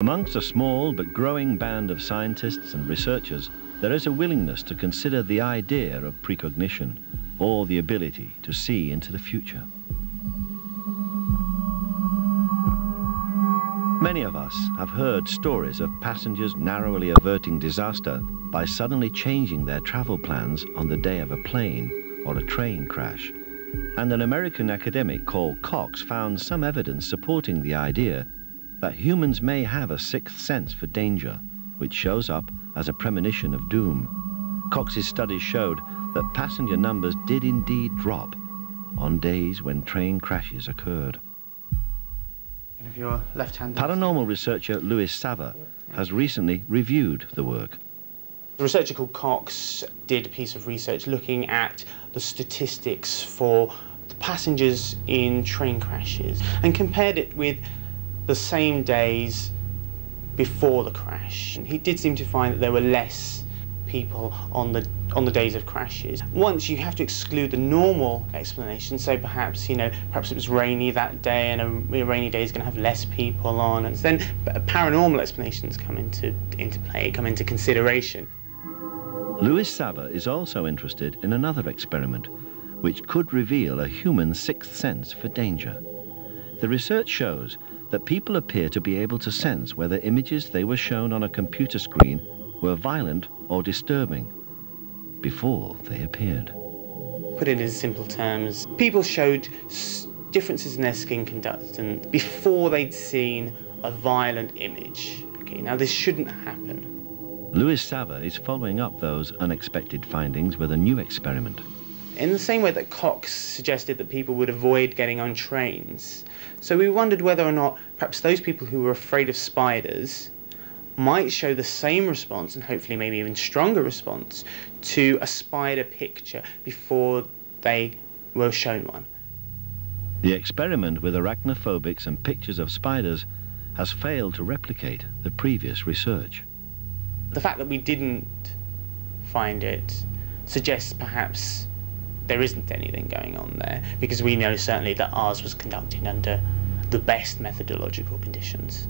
Amongst a small but growing band of scientists and researchers, there is a willingness to consider the idea of precognition, or the ability to see into the future. Many of us have heard stories of passengers narrowly averting disaster by suddenly changing their travel plans on the day of a plane or a train crash. And an American academic called Cox found some evidence supporting the idea that humans may have a sixth sense for danger, which shows up as a premonition of doom. Cox's studies showed that passenger numbers did indeed drop on days when train crashes occurred. Your left-handed. Paranormal researcher Louie has recently reviewed the work. A researcher called Cox did a piece of research looking at the statistics for the passengers in train crashes and compared it with the same days before the crash. And he did seem to find that there were less people on the days of crashes. Once you have to exclude the normal explanation, so perhaps it was rainy that day and a rainy day is going to have less people on, and then paranormal explanations come into play, come into consideration. Louie is also interested in another experiment which could reveal a human sixth sense for danger. The research shows that people appear to be able to sense whether images they were shown on a computer screen were violent or disturbing before they appeared. Put it in simple terms, people showed differences in their skin conductance before they'd seen a violent image. Okay, now this shouldn't happen. Louie is following up those unexpected findings with a new experiment. In the same way that Cox suggested that people would avoid getting on trains, so we wondered whether or not perhaps those people who were afraid of spiders might show the same response, and hopefully maybe even stronger response, to a spider picture before they were shown one. The experiment with arachnophobics and pictures of spiders has failed to replicate the previous research. The fact that we didn't find it suggests perhaps there isn't anything going on there, because we know certainly that ours was conducted under the best methodological conditions.